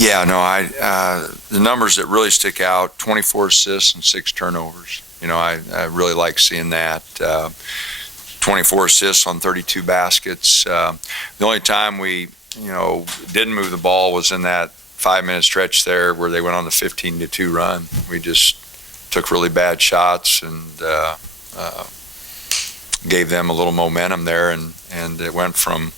Yeah, no, the numbers that really stick out: 24 assists and 6 turnovers. I really like seeing that. 24 assists on 32 baskets. The only time we, didn't move the ball was in that 5-minute stretch there where they went on the 15-2 run. We just took really bad shots and gave them a little momentum there, and it went from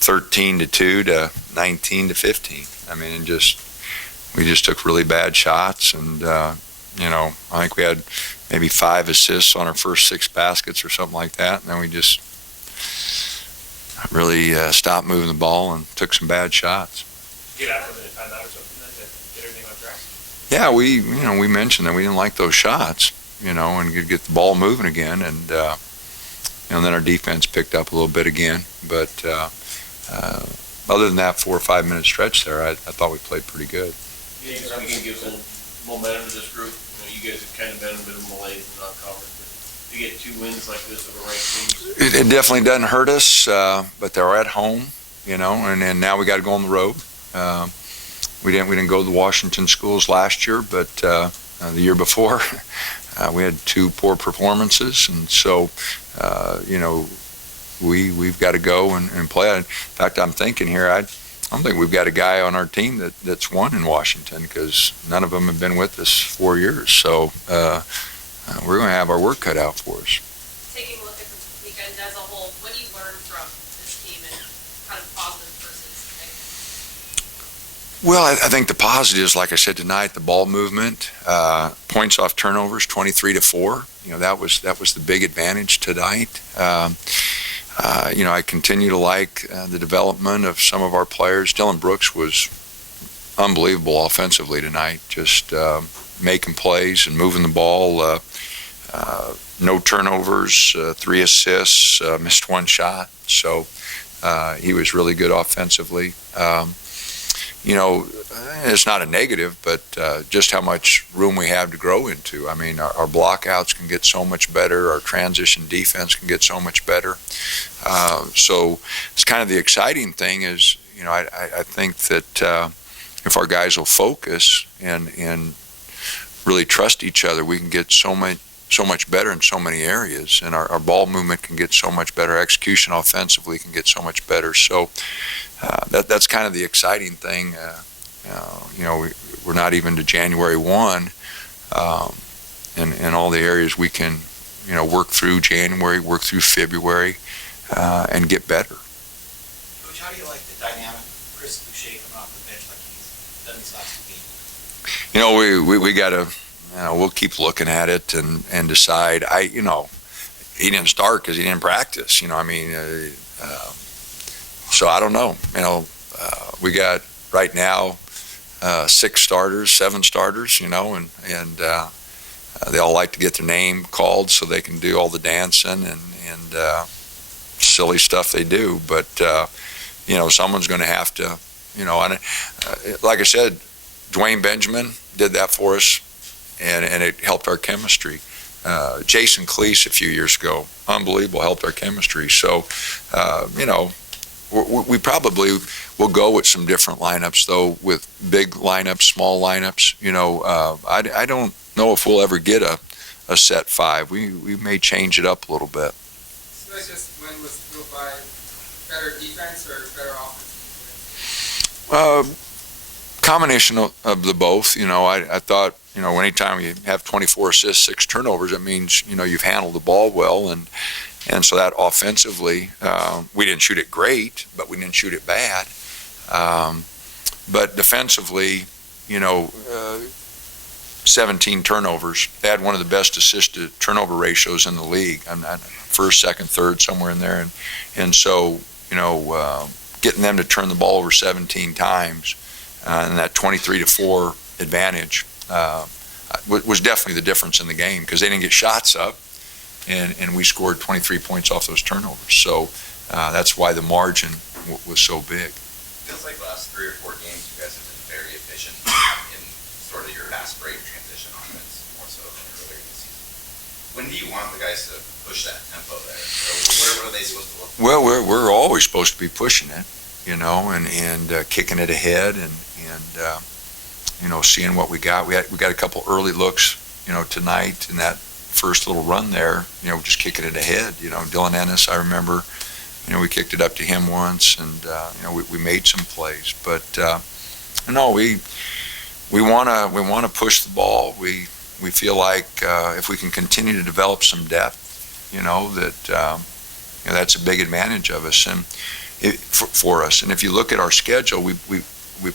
13-2 to 19-15. I mean, we just took really bad shots, and I think we had maybe 5 assists on our first 6 baskets or something like that, and then we just really stopped moving the ball and took some bad shots. Get out of it, timeout or something then to get everything on track? Yeah, we mentioned that we didn't like those shots, and could get the ball moving again, and then our defense picked up a little bit again, but other than that 4 or 5 minute stretch there, I thought we played pretty good. You think we can give some momentum to this group? You guys have kind of been a bit of malaise in non-conference, but to get 2 wins like this over ranked teams. It definitely doesn't hurt us, but they're at home, and now we got to go on the road. We didn't go to the Washington schools last year, but the year before we had 2 poor performances, and so we've got to go and play. In fact, I'm thinking here, I don't think we've got a guy on our team that's won in Washington, because none of them have been with us 4 years. So we're going to have our work cut out for us. Taking a look at the weekend as a whole, what do you learn from this team, and kind of positive versus negative? Well, I think the positives, like I said tonight, the ball movement, points off turnovers, 23-4. That was the big advantage tonight. I continue to like the development of some of our players. Dylan Brooks was unbelievable offensively tonight, just making plays and moving the ball. No turnovers, 3 assists, missed 1 shot. So he was really good offensively. It's not a negative, but just how much room we have to grow into. I mean, our blockouts can get so much better. Our transition defense can get so much better. So it's kind of the exciting thing is, I think that if our guys will focus and really trust each other, we can get so much better in so many areas, and our ball movement can get so much better. Execution offensively can get so much better. So that's kind of the exciting thing. We're not even to January 1, and all the areas we can, work through January, work through February, and get better. Coach, how do you like the dynamic of Chris Boucher coming off the bench like he's done these last 2 games? We got to, we'll keep looking at it and decide. He didn't start because he didn't practice. So I don't know. We got right now 6 starters, 7 starters. And they all like to get their name called so they can do all the dancing and silly stuff they do. But someone's going to have to. Like I said, Dwayne Benjamin did that for us, and it helped our chemistry. Jason Cleese a few years ago, unbelievable, helped our chemistry. So, we probably will go with some different lineups, though, with big lineups, small lineups. I don't know if we'll ever get a set 5. We may change it up a little bit. So I just win was fueled by better defense or better offense? Combination of the both. I thought, anytime you have 24 assists, 6 turnovers, it means, you've handled the ball well. And so that offensively, we didn't shoot it great, but we didn't shoot it bad. But defensively, 17 turnovers. They had one of the best assist to turnover ratios in the league. First, second, third, somewhere in there. And so, getting them to turn the ball over 17 times and that 23-4 advantage was definitely the difference in the game, because they didn't get shots up, and we scored 23 points off those turnovers. So that's why the margin was so big. Feels like the last 3 or 4 games you guys have been very efficient in sort of your fast break transition offense, more so than earlier in the season. When do you want the guys to push that tempo there? What are they supposed to look for? Well, we're always supposed to be pushing it. and kicking it ahead and seeing what we got. We got a couple early looks, tonight in that first little run there, just kicking it ahead. Dylan Ennis, I remember, we kicked it up to him once, and we made some plays. But no, we want to push the ball. We feel like if we can continue to develop some depth, that's a big advantage of us and for us. And if you look at our schedule, we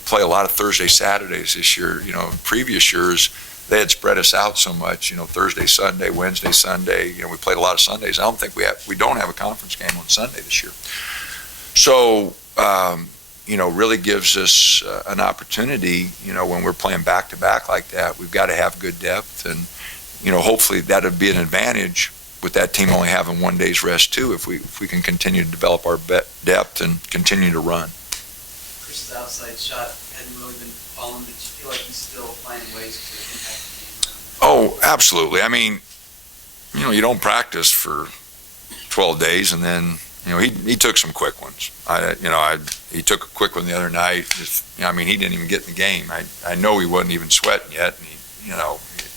play a lot of Thursday, Saturdays this year. Previous years they had spread us out so much. Thursday, Sunday, Wednesday, Sunday. We played a lot of Sundays. I don't think we don't have a conference game on Sunday this year. So really gives us an opportunity. When we're playing back to back like that, we've got to have good depth, and hopefully that'll be an advantage with that team only having 1 day's rest too, if we can continue to develop our depth and continue to run. Chris's outside shot hadn't really been falling, but you feel like he's still finding ways to impact the game? Oh, absolutely. I mean, you don't practice for 12 days, and then he took some quick ones. He took a quick one the other night. He didn't even get in the game. I know he wasn't even sweating yet, and he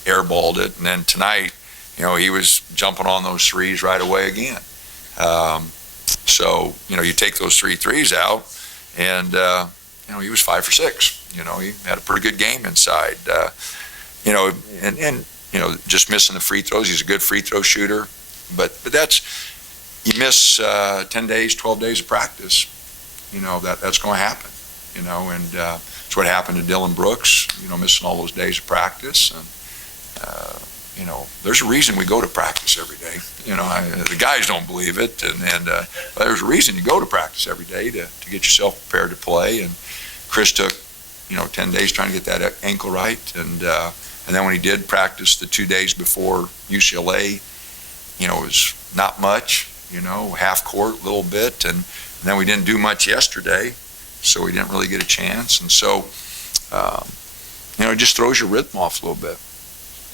airballed it, and then tonight, he was jumping on those threes right away again. So, you take those 3 threes out, and, he was 5 for 6. He had a pretty good game inside. Just missing the free throws. He's a good free throw shooter. But you miss 10 days, 12 days of practice, that's going to happen, and it's what happened to Dylan Brooks, missing all those days of practice. And, there's a reason we go to practice every day. The guys don't believe it, and there's a reason you go to practice every day to get yourself prepared to play. And Chris took, 10 days trying to get that ankle right, and then when he did practice the 2 days before UCLA, it was not much, half court, a little bit, and then we didn't do much yesterday, so we didn't really get a chance. And so, it just throws your rhythm off a little bit.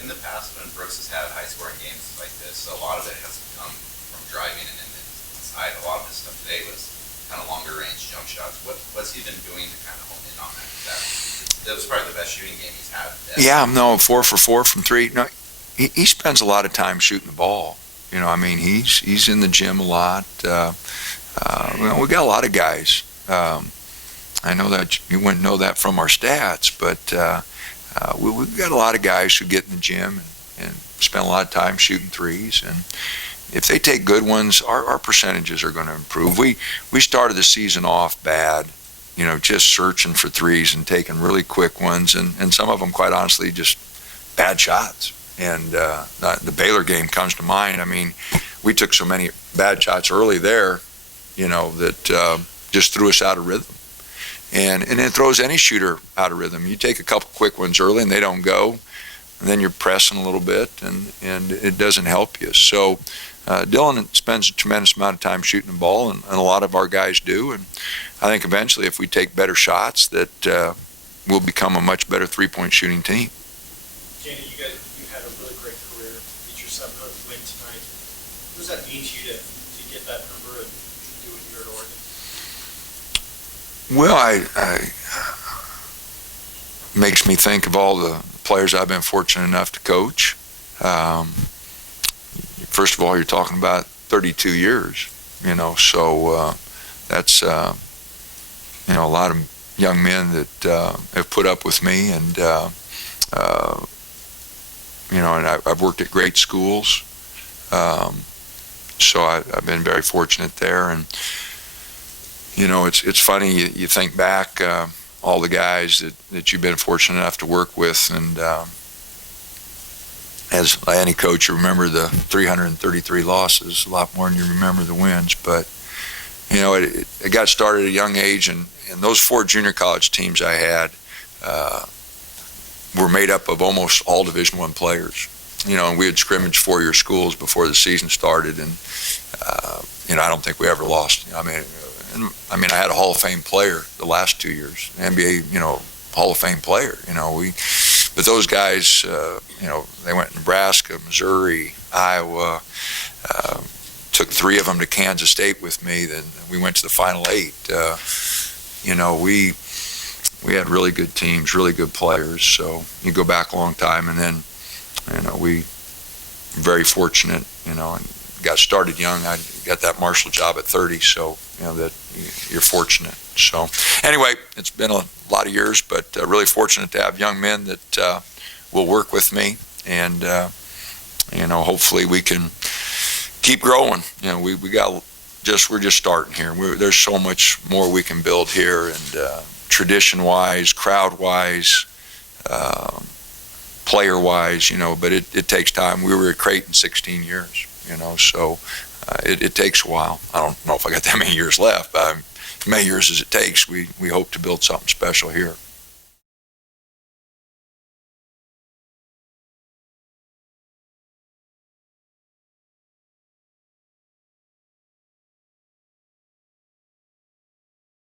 In the past, when Brooks has had high-scoring games like this, a lot of it has come from driving and then inside. A lot of his stuff today was kind of longer-range jump shots. What's he been doing to kind of hone in on that? That was probably the best shooting game he's had. Yeah, no, 4 for 4 from 3. No, he spends a lot of time shooting the ball. He's in the gym a lot. We got a lot of guys. I know that you wouldn't know that from our stats, but we've got a lot of guys who get in the gym and spend a lot of time shooting threes. And if they take good ones, our percentages are going to improve. We started the season off bad, just searching for threes and taking really quick ones, and some of them, quite honestly, just bad shots. And the Baylor game comes to mind. We took so many bad shots early there, that just threw us out of rhythm. And it throws any shooter out of rhythm. You take a couple quick ones early and they don't go, and then you're pressing a little bit, and it doesn't help you. So Dylan spends a tremendous amount of time shooting the ball, and a lot of our guys do. And I think eventually, if we take better shots, that we'll become a much better three-point shooting team. Danny, you had a really great career. Get your 7th win tonight. What does that mean to you to get that number and do it here at Oregon? Well, I makes me think of all the players I've been fortunate enough to coach. First of all, you're talking about 32 years, so that's, a lot of young men that have put up with me, and, and I've worked at great schools, so I've been very fortunate there. And it's funny, you think back, all the guys that you've been fortunate enough to work with, and as any coach, you remember the 333 losses a lot more than you remember the wins. But it got started at a young age, and those 4 junior college teams I had were made up of almost all Division I players. And we had scrimmaged 4-year schools before the season started, and I don't think we ever lost. I had a Hall of Fame player the last 2 years, NBA, Hall of Fame player. But those guys, they went to Nebraska, Missouri, Iowa. Took 3 of them to Kansas State with me. Then we went to the Final 8. you know, we had really good teams, really good players. So you go back a long time, and then, you know, we very fortunate, you know, and got started young. I got that Marshall job at 30, so, you know, that you're fortunate. So anyway, it's been a lot of years, but really fortunate to have young men that will work with me, and, you know, hopefully we can keep growing. You know, we're just starting here. There's so much more we can build here, and tradition-wise, crowd-wise, player-wise, you know, but it takes time. We were at Creighton 16 years, you know, so it takes a while. I don't know if I got that many years left, but as many years as it takes, we hope to build something special here.